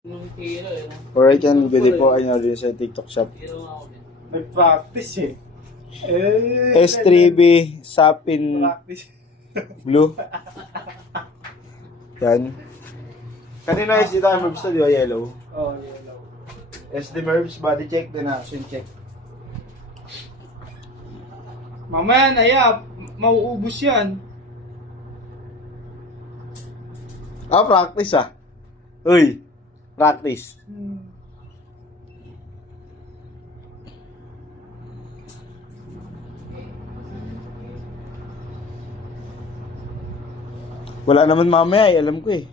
Alright yan, pwede po ay nyo sa TikTok shop. Nag-practice eh. S3B Sapin Practice. Blue. Yan. Kanina SD tayo Merbs to, di ba yellow? Oh, yellow. SD Merbs, body check, then action check. Mamaya na mauubos yan. Practice ah. Uy, practice. Wala naman mamaya alam ko eh.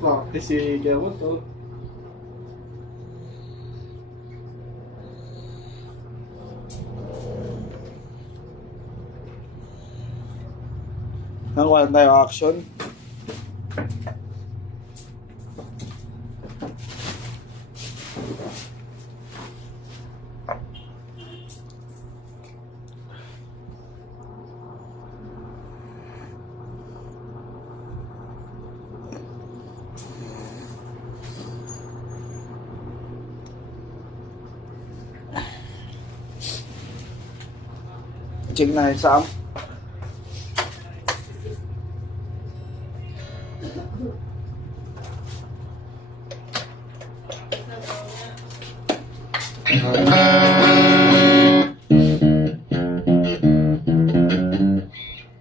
Practice si Gawat oh. Nakuha lang tayo action. Check na yung Sam.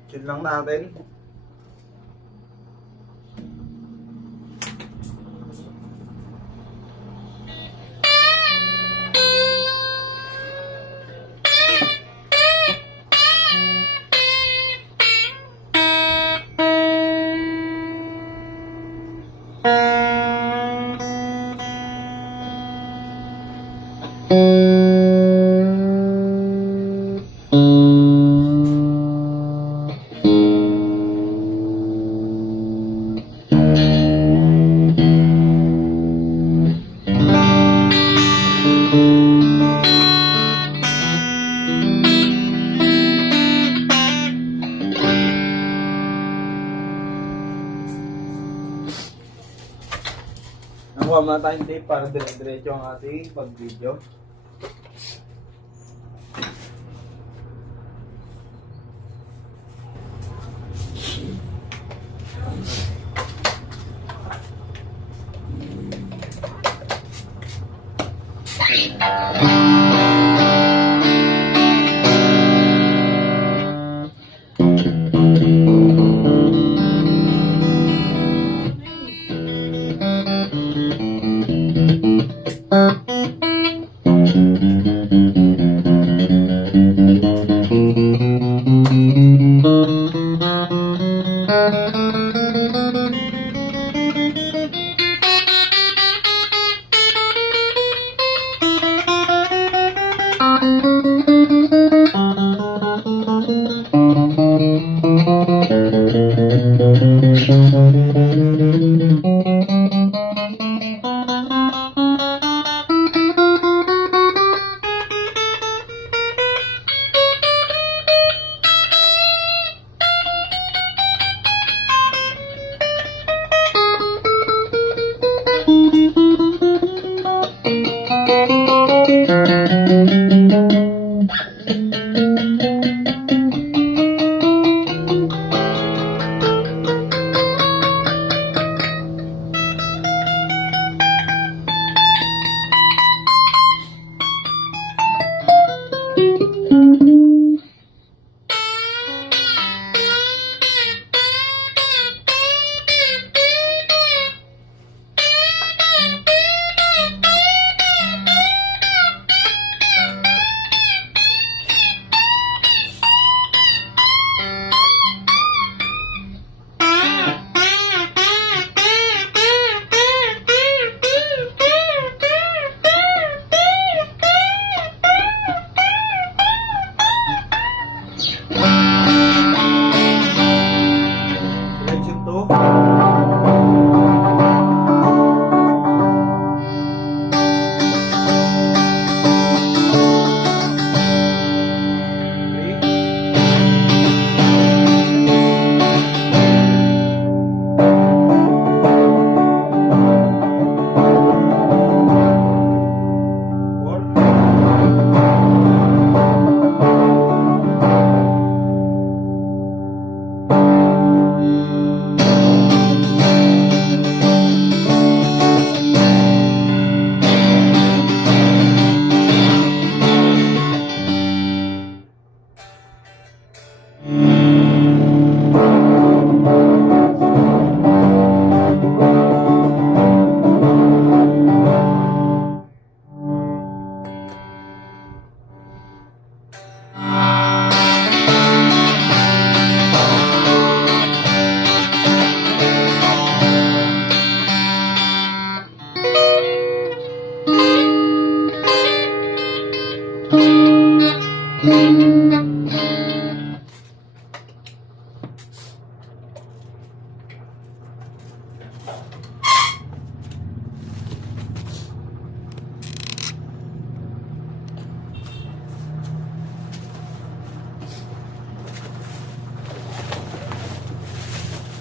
Chill lang natin. Nakuha muna tayong tape para dire-diretso ang ating pag-video.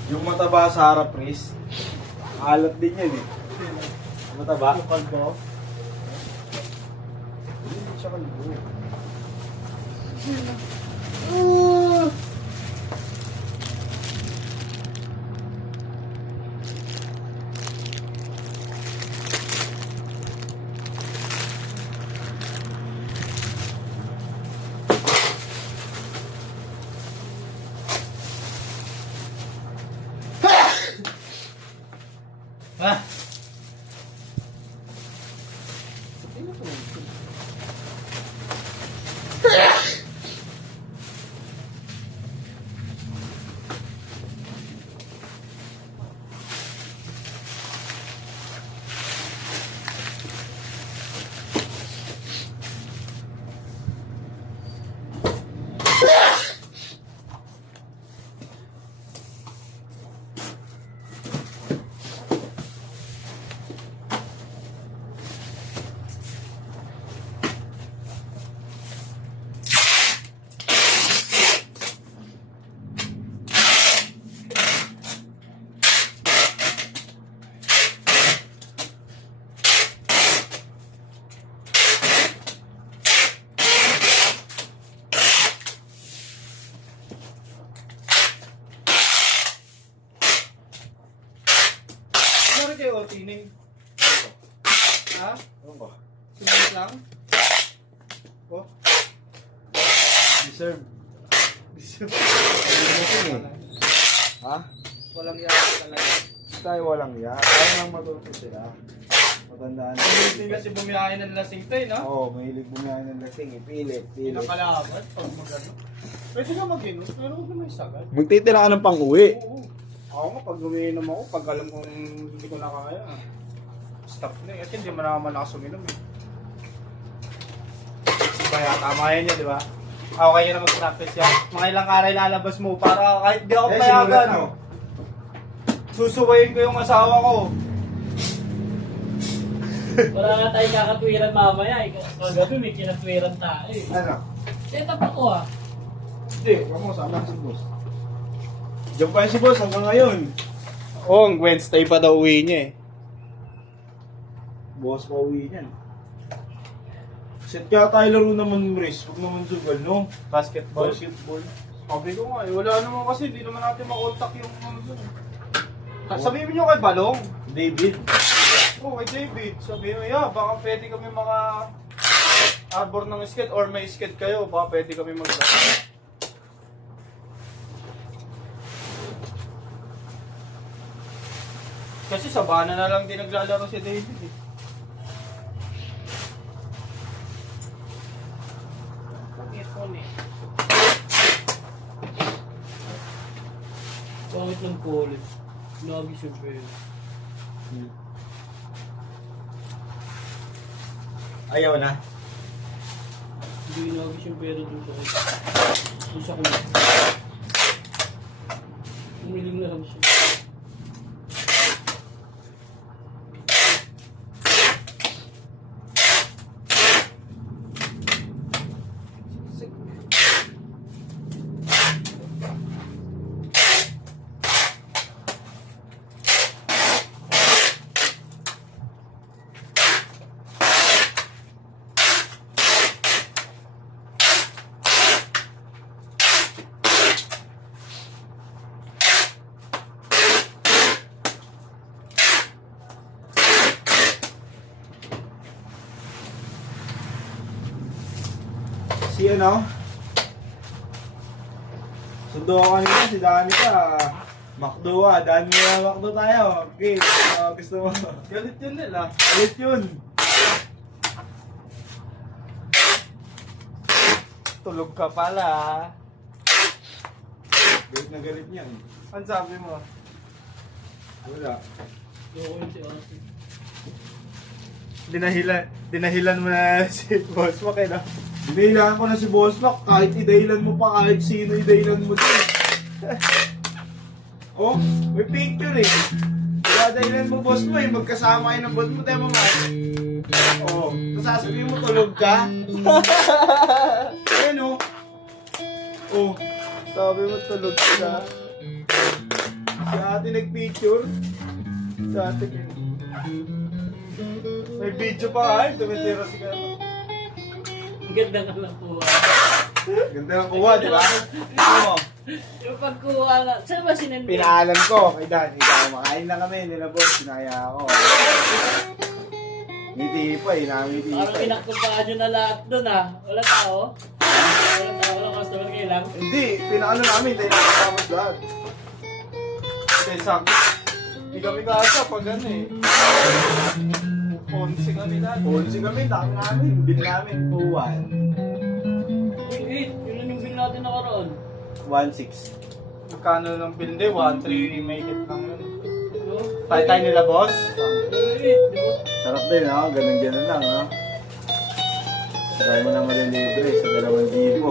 Yung mataba sa harap, Chris. Alat din yan eh. Mataba? Yung kalbo. Hindi siya kalbo. Ah! Ano kayo, tining? Ha? Ano ba? Sunod lang? Oh? Deserve. Deserve. Ha? Walang yaka talaga. Tayo walang ya. Tayo lang matuto sila. Matandaan. Hindi kasi bumiyahe ng lasing tayo, no? Oo, mahilig bumiyahe ng lasing. Pilit, pilit. Pinakalaban pag magano. Pwede ka mag-inom, pero huwag naman sagad. Magtitira ka ng pang-uwi. Oo. Ako nga, pag umiinom ako, pag alam kong hindi ko na kaya, stop na eh. At hindi mo naman nakasuminom eh. Kaya tama yan yun, di ba? Okay yun na mag-practice yan. Mga ilang aray lalabas mo para kahit di ako payagan. Susuwayin ko yung asawa ko. Wala nga tayong kakatwiran mamaya eh. Kagabi may kinatwiran tayo eh. Ano? Setup ako ah. Hindi, huwag mo sama si boss. Diyan pa si boss hanggang ngayon. Oo, Wednesday pa daw uwi niya eh. Boss pa uwi niyan. Set kaya tayo laro naman, Maurice. Huwag naman sugal, no? Basketball. Basketball. Sabi ko nga eh, wala naman kasi, hindi naman natin makontak yung ano dun. Sabihin niyo kay Balong. David. Oo, kay David. Sabihin mo, yeah, baka pwede kami arbor ng skate or may skate kayo, baka pwede kami maglaro. Kasi sa bana na lang din naglalaro si David eh. Ipon eh. Pangit ng college. Lagi siya pwede. Ayaw na. Hindi lagi siya pwede dun sa dun sa kulit. Umiling na lang siya. Si ano? Sundo ako kanina, si Danica. Macdo Dami na Macdo tayo. Okay, gusto mo. Galit yun nila. Alit yun. Tulog ka pala. Galit na galit niyan. Ano sabi mo? Wala. Loko yun si Ate. Dinahilan mo na si Boss Mac eh, no? Dinahilan ko na si Boss Mac. Kahit idahilan mo pa, kahit sino idahilan mo din. Oh, may picture eh. Kaya dahilan mo boss mo eh. Magkasama kayo ng boss mo. Tayo mga. Oh, sasabihin mo tulog ka. Ayan oh. Oh. Sabi mo tulog ka. Dati nag-picture. Dati may video pa nga eh. Tumitira si Gato. Ang ganda nga lang po. Ganda ng kuha, di ba? Ano mo? Yung pagkuha nga, saan ba sinend? Pinaalam ko kay Dan. Makain na kami nila boss. Sinaya ako. Ngiti pa eh. Nakangiti Parang pa eh. pinaktumpaan nyo na lahat doon ah. Wala tao? Walang tao, walang customer kayo lang. Hindi. Pinaano namin. Dahil nakakamos lahat. Hindi, sakit. Hindi kami kasa pag ano eh. Ponsi kami lahat. Policy kami. Dami namin. Bill namin. 2-1. Wait, yun lang yung bill natin nakaroon. 1-6. Magkano ng bill day? 1-3 may hit lang yun. Ano? Tayo nila boss. Wait, di ba? Sarap din, no? Ganun-ganun lang, no? Try mo na malilibre sa 2,000.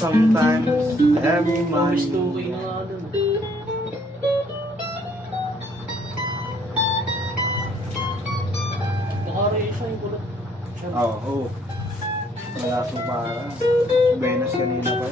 Sometimes, every Promise month. 2K na nga doon. Naka-raise yung kulot. Oo, oh, wala so para. Benas kanina pa.